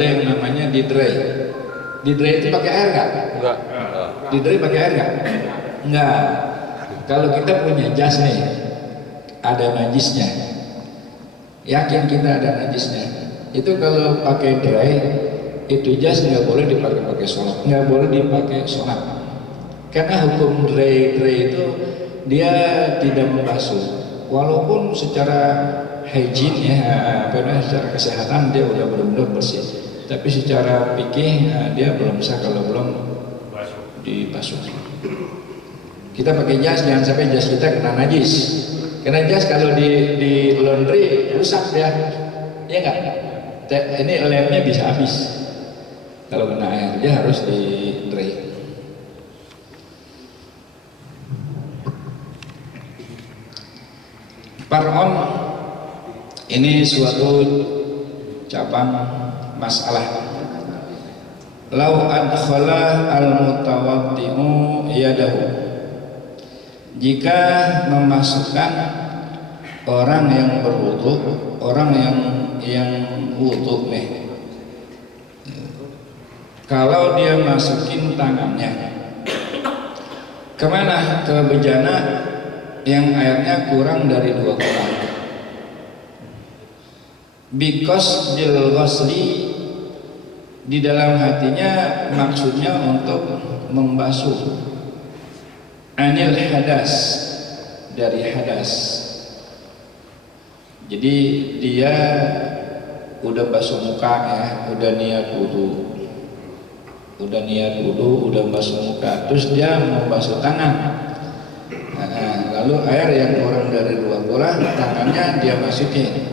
ada yang namanya di dry. Di dry itu pakai air nggak? Enggak. Di dry pakai air nggak? Nggak. Kalau kita punya jas nih, ada najisnya. Yakin kita ada najisnya. Itu kalau pakai dry, itu jas nggak boleh dipakai sholat, nggak boleh dipakai sholat. Karena hukum dry itu dia tidak membasuh. Walaupun secara hygiene ya, secara kesehatan dia udah benar-benar bersih. Tapi secara fikih dia belum sah kalau belum dibasuh. Kita pakai jas, jangan sampai jas kita kena najis. Karena jas kalau di laundry rusak ya, ya nggak? Ini lemnya bisa habis. Kalau kena air dia harus di dry. Par'on ini suatu cabang masalah. Lau adkhala al-mutawaddi'u yadahu, jika memasukkan orang yang berwudu, orang yang wudu nih, kalau dia masukin tangannya kemana? Ke bejana yang airnya kurang dari 2 kolam. Because dil ghusli, di dalam hatinya maksudnya untuk membasuh anil hadas, dari hadas. Jadi dia udah basuh muka ya, udah niat wudu, udah basuh muka, terus dia mau basuh tangan. Lalu air yang kurang dari 2 bola tangannya dia masukin.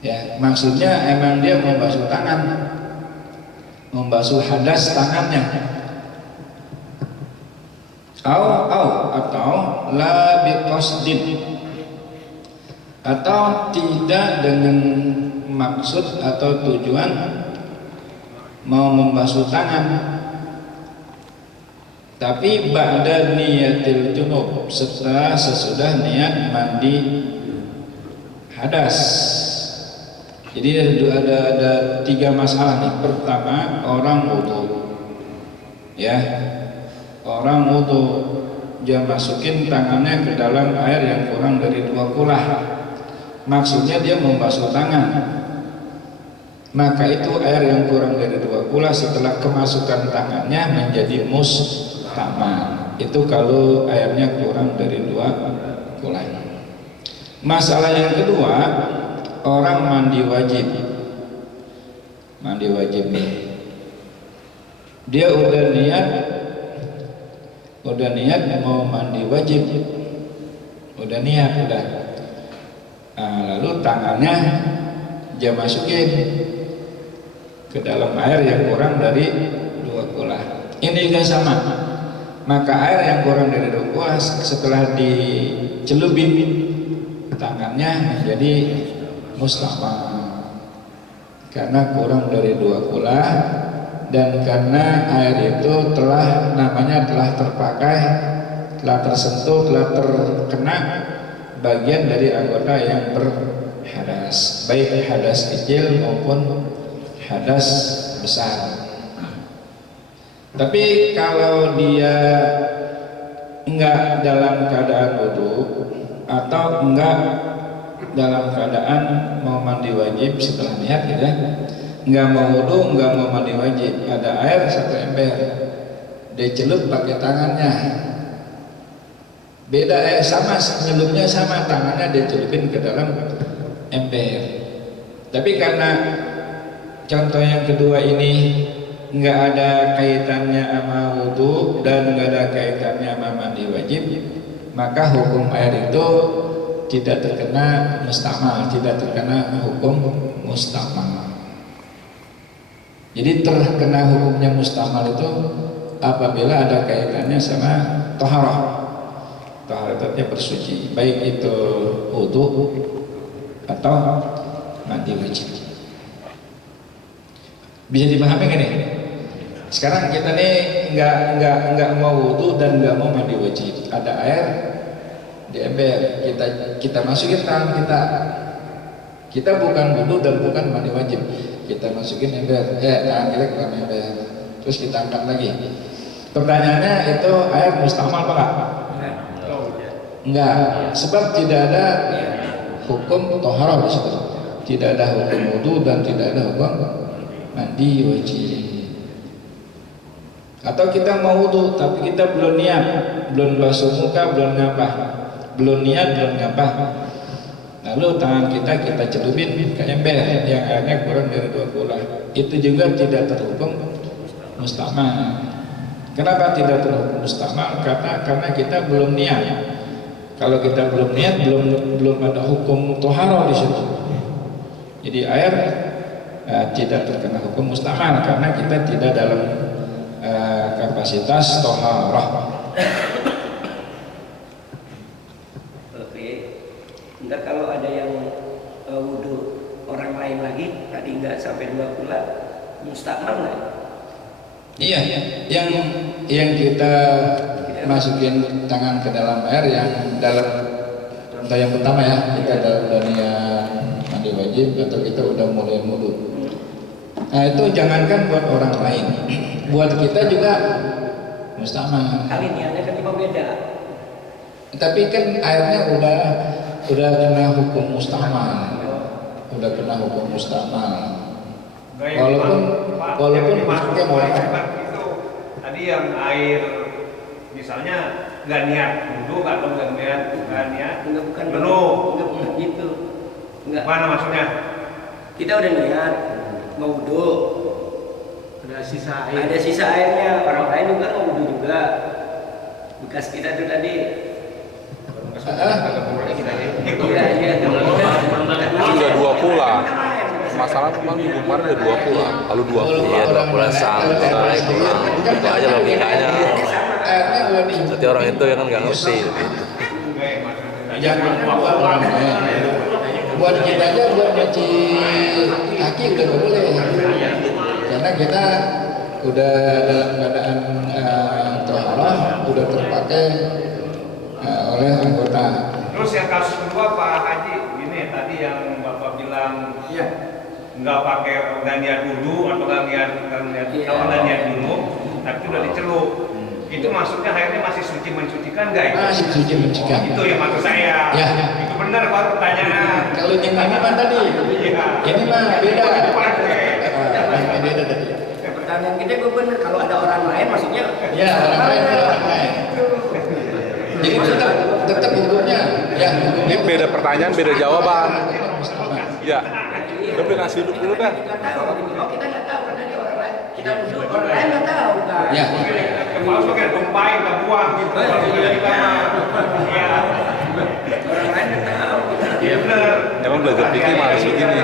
Ya, maksudnya emang dia mau basuh tangan, membasuh hadas tangannya. Atau la biqasdin, atau tidak dengan maksud atau tujuan mau membasuh tangan, tapi ba'da niyatil junub, sesudah niat mandi hadas. Jadi ada 3 masalah nih. Pertama, orang wudu, ya, orang wudu dia masukin tangannya ke dalam air yang kurang dari 2 kulah. Maksudnya dia membasuh tangan. Maka itu air yang kurang dari 2 kulah setelah kemasukan tangannya menjadi musta'mal. Itu kalau airnya kurang dari 2 kulah. Masalah yang kedua, orang mandi wajib. Mandi wajib nih. Dia udah niat mau mandi wajib. Udah niat. Lalu tangannya dia masukin ke dalam air yang kurang dari 2 kulah. Ini juga sama. Maka air yang kurang dari 2 kulah setelah dicelupin tangannya menjadi musta'mal, karena kurang dari 2 kulah dan karena air itu telah terpakai, telah tersentuh, telah terkena bagian dari anggota yang berhadas, baik hadas kecil maupun hadas besar. Tapi kalau dia enggak dalam keadaan wudu atau enggak dalam keadaan mau mandi wajib setelah niat gitu ya, enggak mau wudu, enggak mau mandi wajib, ada air 1 ember, dia celup pakai tangannya, beda sama, nyelupnya sama, tangannya dia celupin ke dalam ember. Tapi karena contoh yang kedua ini nggak ada kaitannya sama wudu dan nggak ada kaitannya sama mandi wajib, maka hukum air itu tidak terkena musta'mal, tidak terkena hukum musta'mal. Jadi terkena hukumnya musta'mal itu apabila ada kaitannya sama taharah. Taharah itu bersuci, baik itu wudu atau mandi wajib. Bisa dipahami kan nih? Sekarang kita nih nggak mau wudu dan nggak mau mandi wajib. Ada air di ember, kita masukin tangan kita, Kita bukan wudu dan bukan mandi wajib. Kita masukin ember, tangan kita ke dalam ember, terus kita angkat lagi. Pertanyaannya itu air mustamal apa enggak? Enggak, sebab tidak ada hukum toharoh di situ. Tidak ada hukum wudu dan tidak ada hukum mandi wajib. Atau kita mau wudu tapi kita belum niat, belum basuh muka, belum ngapa, belum niat, belum ngapa. Lalu tangan kita celupin ke ember yang airnya kurang dari 2 kula. Itu juga tidak terhukum mustamal. Kenapa tidak terhukum mustamal? Karena kita belum niat. Kalau kita belum niat, belum ada hukum toharoh di situ. Jadi air tidak terkena hukum mustamal karena kita tidak dalam kapasitas toharoh. Enggak, kalau ada yang wudhu orang lain lagi tadi enggak sampai 2 bulan mustakmal nggak? Iya, yang kita masukin tangan ke dalam air yang dalam contoh yang pertama ya, kita udah niat mandi wajib atau kita udah mulai wudhu. Nah itu jangankan buat orang lain, buat kita juga mustakmal. Kali niatnya kan cuma beda. Tapi kan airnya udah kena hukum mustamal, udah kena hukum mustamal. Walaupun masuk itu tadi yang air misalnya nggak niat wudhu atau nggak niat bukan gitu. Enggak. Mana maksudnya? Kita udah niat mau wudhu, Ada sisa air. ada sisa airnya, orang lain juga mau wudhu juga. Bekas kita tuh tadi. Iya. Sudah 2 pula. Masalah kemarin minggu kemarin ada 2 pula. Lalu 2 pula. Iya, 2 bulan sampai pulang. Itu aja logikanya. Berarti orang itu yang kan nggak ngerti. Jangan buat kita aja buat cuci kaki udah nggak boleh, karena kita udah dalam keadaan toharoh, udah terpakai oleh anggota. Terus yang kasus kedua Pak Haji, ini tadi yang Bapak bilang nggak pakai niat dulu atau nggak niat dulu, tapi udah dicelup. Itu maksudnya akhirnya masih suci mensucikan nggak itu? Masih suci mensucikan. Itu yang maksud saya. Ya. Itu benar Pak pertanyaan. Kalau ini mah tadi, ini mah beda. Beda tadi. Pertanyaan kita gue bener, kalau ada orang lain maksudnya? Ya, orang lain. Jadi tetap hukumnya. Ya, Ini beda pertanyaan, beda jawaban. Ya. Udah kasih duduk dulu kan. Kita nggak tahu karena dia orang lain. Kita wudhu, orang lain nggak tahu kan? Ya. Kalau pakai tumpahin, nggak buang gitu. Iya. Orang lain nggak tahu. Iya benar. Emang belajar fikih harus begini.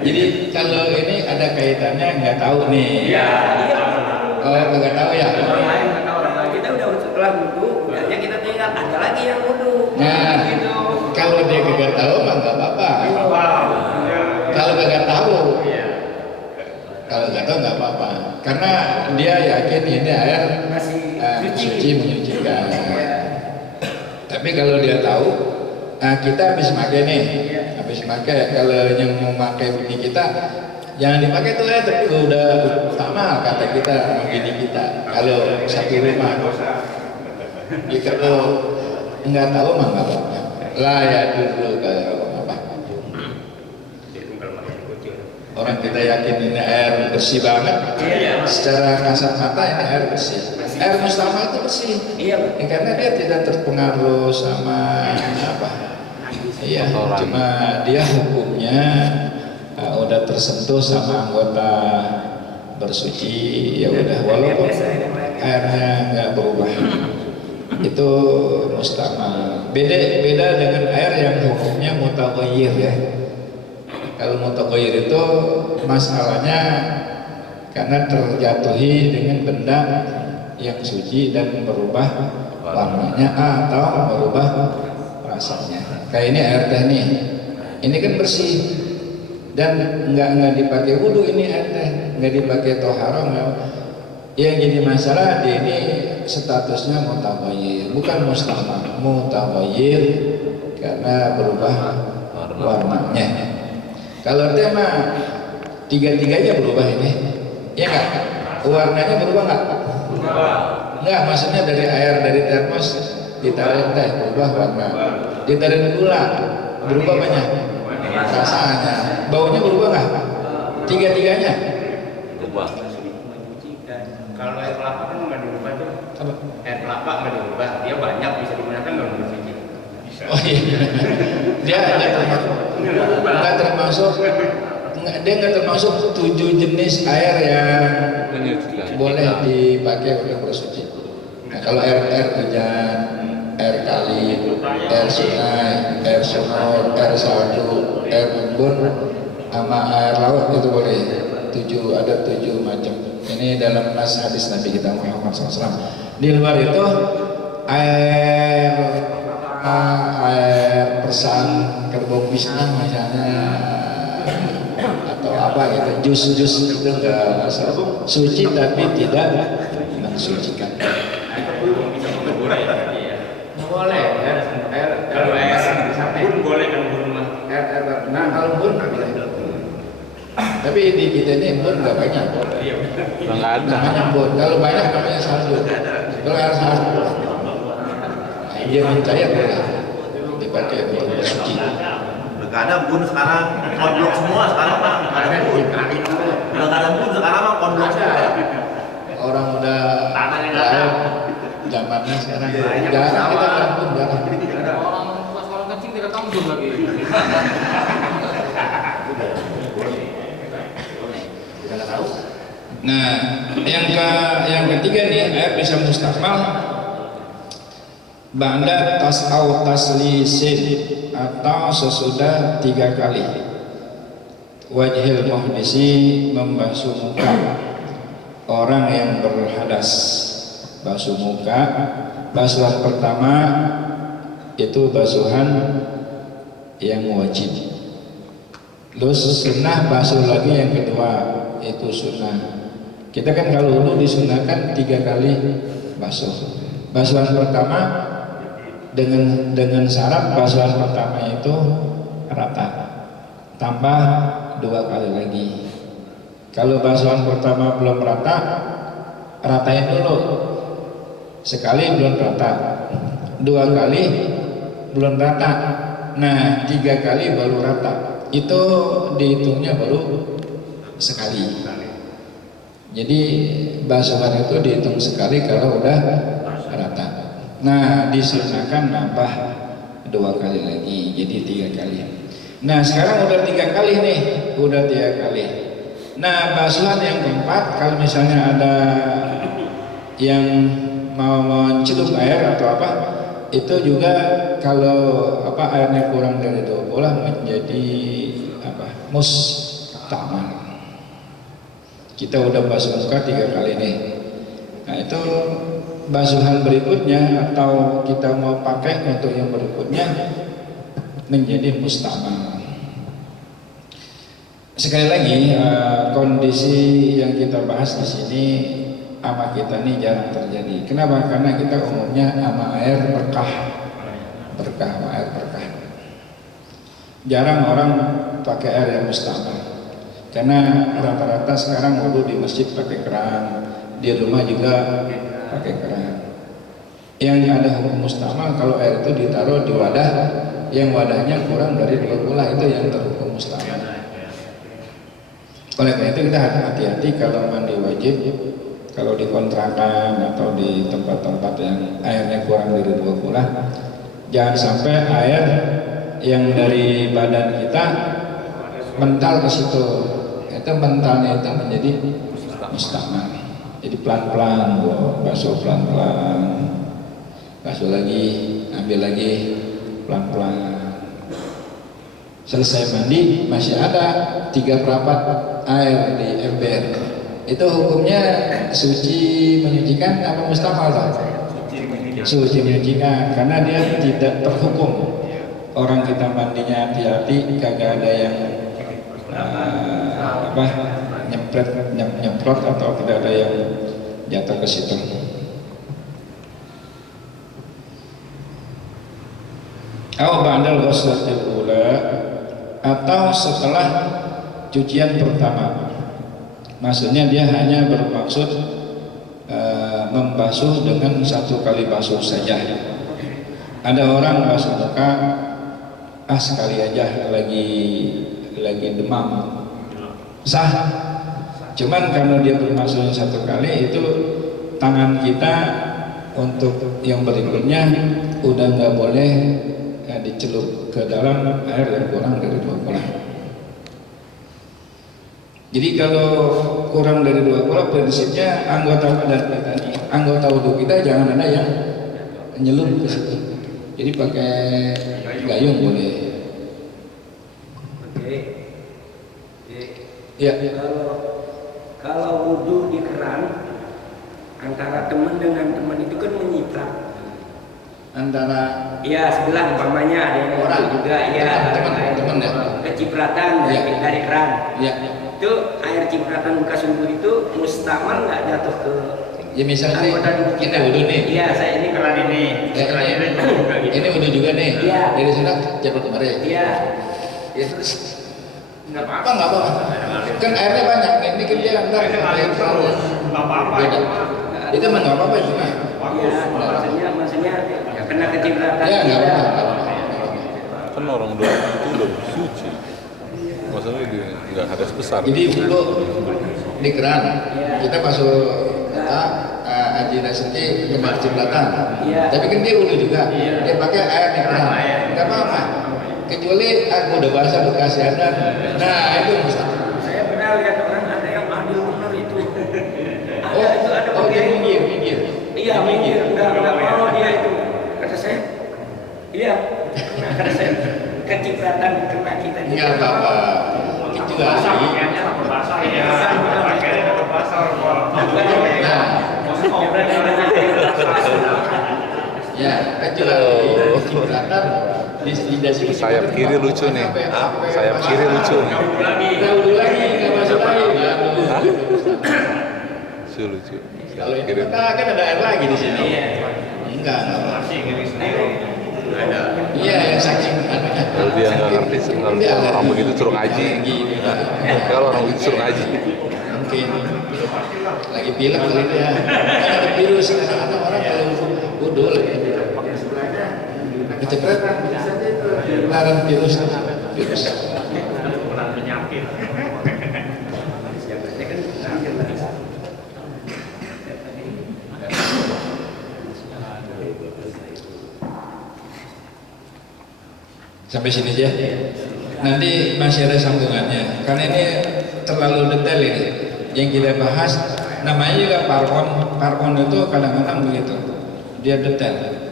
Jadi kalau ini ada kaitannya nggak tahu nih. Iya. Oh, nggak tahu ya. Orang lain nggak tahu, orang lain. Kita udah setelah wudhu, udahnya kita tinggal ada lagi yang wudhu. Nah, Gitu. kalau dia nggak tahu mah nggak apa-apa. Kalau nggak tahu, kalau nggak tahu nggak apa-apa. Karena dia yakin ini air Masih suci menyucikan. Tapi kalau dia tahu, kita habis pakai nih, habis pakai. Kalau yang mau pakai ini kita, jangan dipakai tuh ya, tapi udah sama kata kita, begini kita. Kalau satu rumah, ya kalau nggak tahu mah nggak apa-apa. Lah ya dulu kalau apa. Orang kita yakin ini air bersih banget, secara kasat mata ini air bersih. Air mustamal itu bersih, Iya. karena dia tidak terpengaruh sama apa. Iya, cuma dia hukumnya udah tersentuh sama anggota bersuci, ya udah walaupun airnya nggak berubah, itu mustamal. Beda dengan air yang hukumnya mutaghayyir ya. Kalau mutaghayyir itu masalahnya karena terjatuhi dengan benda yang suci dan berubah warnanya atau berubah rasanya. Kayak ini air teh nih, ini kan bersih dan nggak dipakai wudhu, ini air teh nggak dipakai toharoh. Yang jadi masalah dia ini statusnya mutaghayyir, bukan mustamal. Mutaghayyir karena berubah warnanya. Kalau tema tiga-tiganya berubah ini, ya nggak? Warnanya berubah nggak? Nggak, maksudnya dari air dari termos ditarik teh berubah warna, ditarik gula berubah banyak rasanya, baunya berubah nggak? Tiga-tiganya Berubah. Kalau air kelapa kan nggak diubah tuh. apa? Air kelapa nggak diubah, dia banyak bisa digunakan dalam bersuci. Oh iya, dia nggak termasuk dia nggak termasuk 7 jenis air yang boleh dipakai untuk bersuci. Nah, kalau air hujan, air kali, air sungai, air sumur, air salju, air embun, sama air laut itu boleh. Ada 7 macam. Ini dalam nas hadis Nabi kita Muhammad SAW. Di luar itu air persan kerbau pisang misalnya atau apa gitu, jus itu enggak masalah, suci tapi tidak mensucikan. Boleh, kalau air sampai pun boleh kan bun mah. Nah kalau bun nggak boleh. Tapi di kita ini bun nggak banyak. Nggak ada. Namanya bun. Kalau banyak namanya salju. Kalau air salju, dia mencair boleh dipakai untuk bersuci. Nggak ada bun sekarang, kondok semua sekarang mah nggak ada bun. Nggak ada bun sekarang mah kondok semua. Orang udah lain zamannya sekarang jarang kita lihat bun, jarang. Orang kecil tidak tahu bun lagi. Nah, yang ketiga nih, air bisa mustakmal ba'da tas'au taslisin, atau sesudah 3 kali. Wajhil muhdisi, membasuh muka orang yang berhadas. Basuh muka, basuhan pertama itu basuhan yang wajib. Terus sunnah basuh lagi yang kedua, itu sunnah. Kita kan kalau wudu disunahkan 3 kali basuh. Basuhan pertama dengan syarat basuhan pertama itu rata, tambah 2 kali lagi. Kalau basuhan pertama belum rata, ratain dulu. Sekali belum rata, 2 kali belum rata, nah 3 kali baru rata. Itu dihitungnya baru sekali. Jadi basuhan itu dihitung sekali kalau udah rata. Nah, disunahkan nambah 2 kali lagi, jadi 3 kali. Nah, sekarang udah 3 kali nih, udah 3 kali. Nah, basuhan yang keempat, kalau misalnya ada yang mau mencelup air atau apa, itu juga kalau airnya kurang dari 20 menjadi mustakmal. Kita udah basuh muka 3 kali nih. Nah, itu basuhan berikutnya atau kita mau pakai untuk yang berikutnya menjadi mustakmal. Sekali lagi, kondisi yang kita bahas di sini ama kita ini jarang terjadi. Kenapa? Karena kita umumnya ama air berkah, ama air berkah. Jarang orang pakai air yang mustakmal. Karena rata-rata sekarang wudu di masjid pakai keran, di rumah juga pakai keran. Yang ada hukum mustakmal kalau air itu ditaruh di wadah yang wadahnya kurang dari 20, itu yang terhukum mustakmal. Oleh karena itu kita hati-hati kalau mandi wajib, kalau di kontrakan atau di tempat-tempat yang airnya kurang dari 20, jangan sampai air yang dari badan kita mental ke situ. Itu mentalnya itu menjadi mustakmal. Jadi pelan-pelan, basuh pelan-pelan, basuh lagi, ambil lagi pelan-pelan. Selesai mandi masih ada 3/4 air di ember. Itu hukumnya suci menyucikan apa mustakmal? Suci menyucikan, karena dia tidak terhukum. Orang kita mandinya hati-hati, kagak ada yang nyemprot atau tidak ada yang jatuh ke situ. Au ba'dal ghuslatil ula, atau setelah cucian pertama. Maksudnya dia hanya bermaksud membasuh dengan satu kali basuh saja. Ada orang basuh muka sekali aja lagi demam, sah. Cuman kalau dia bermaksud satu kali, itu tangan kita untuk yang berikutnya udah nggak boleh dicelup ke dalam air yang kurang dari 2 kula. Jadi kalau kurang dari 2 kula, prinsipnya anggota wudhu kita jangan ada yang nyelup ke situ. Jadi pakai gayung boleh. Oke. Ya. Kalau wudhu di keran, antara teman dengan teman itu kan menyiprat. Antara Iya, sebelah umpamanya ada yang orang juga, ya teman ya. kecipratan Iya. dari keran. Ya. Itu air cipratan bekas wudhu itu mustamal nggak jatuh ke Ya misalnya anggota tubuh kita kita? wudhu nih. Iya, saya ini keran ini. Ini wudhu juga nih. Iya. Dari sana cepet kemarin. Iya. Ya terus nggak apa-apa. Kan airnya banyak. Ini kan dia ntar air terlalu. Nggak apa-apa. Beda. Itu mah nggak apa-apa itu mah. Iya, maksudnya kena kecipratan. Ya nggak tidak. apa-apa. Kan orang dua itu udah suci. Maksudnya dia nggak hadas besar. Jadi wudhu di keran. Kita masuk Haji Nasuki kemar cipratan. Iya. Tapi kan dia wudhu juga. Dia pakai air di keran. Nggak apa-apa. Kecuali aku udah basah bekas airnya. Nah itu mustahil. Saya pernah lihat orang ada yang adil benar itu. Itu ada Oh dia bagian. minggir. Iya, minggir. Nggak mau dia itu. Kata saya, iya. Kata saya, kecipratan kena kita. Nggak apa-apa. Kecuali Basah ya. Pakainya tetap basah. nah, ya kecuali cipratan di lidah sini. Sayap kiri lucu nih. Sayap kiri lucu nih. Kita wudhu lagi, nggak masuk lagi. Hah? Lucu. Kalau Sayap itu kiri. kita kan ada air lagi di sini. Enggak. Iya, yang saking anunya. Kalau dia nggak ngerti, kalau orang begitu suruh ngaji. Kalau orang begitu suruh ngaji. Mungkin lagi pilek kali dia. Kan ada virus, kadang-kadang orang kalau wudhu lagi kecepretan bisa saja itu penularan virus. Sampai sini aja. Nanti masih ada sambungannya. Karena ini terlalu detail ini. Yang kita bahas namanya juga parkon. Parkon itu kadang-kadang begitu. Dia detail.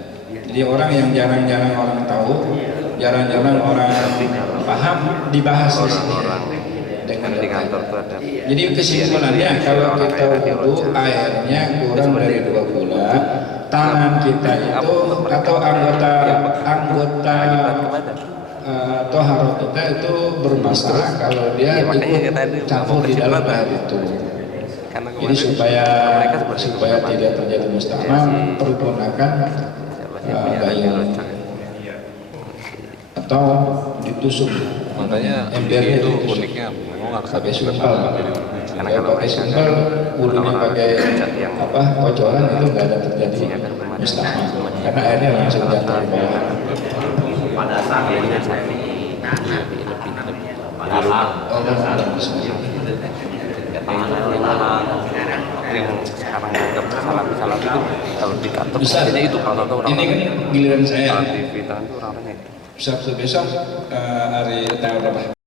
Jadi orang yang jarang-jarang orang tahu, jarang-jarang orang paham dibahas di sini. Dengan detail. Jadi kesimpulannya kalau kita wudhu airnya kurang dari 2 gula, tangan kita itu atau anggota toharoh kita itu bermasalah kalau dia ikut campur di dalam air itu. Jadi supaya tidak terjadi mustamal, pergunakan gayung atau ditusuk. Makanya embernya itu ditusuk. uniknya memang harus Pakai ada sumpal. Kalau pakai sumpal, wudhunya pakai kocoran itu nggak ada terjadi mustamal karena airnya langsung jatuh ke bawah. Pada saat ini saya yang sekarang anggap salah itu kalau di kantor Ustaz, biasanya itu kalau tahu orang ini kan giliran saya. TV itu orang-orang itu Sabtu besok hari tanggal berapa?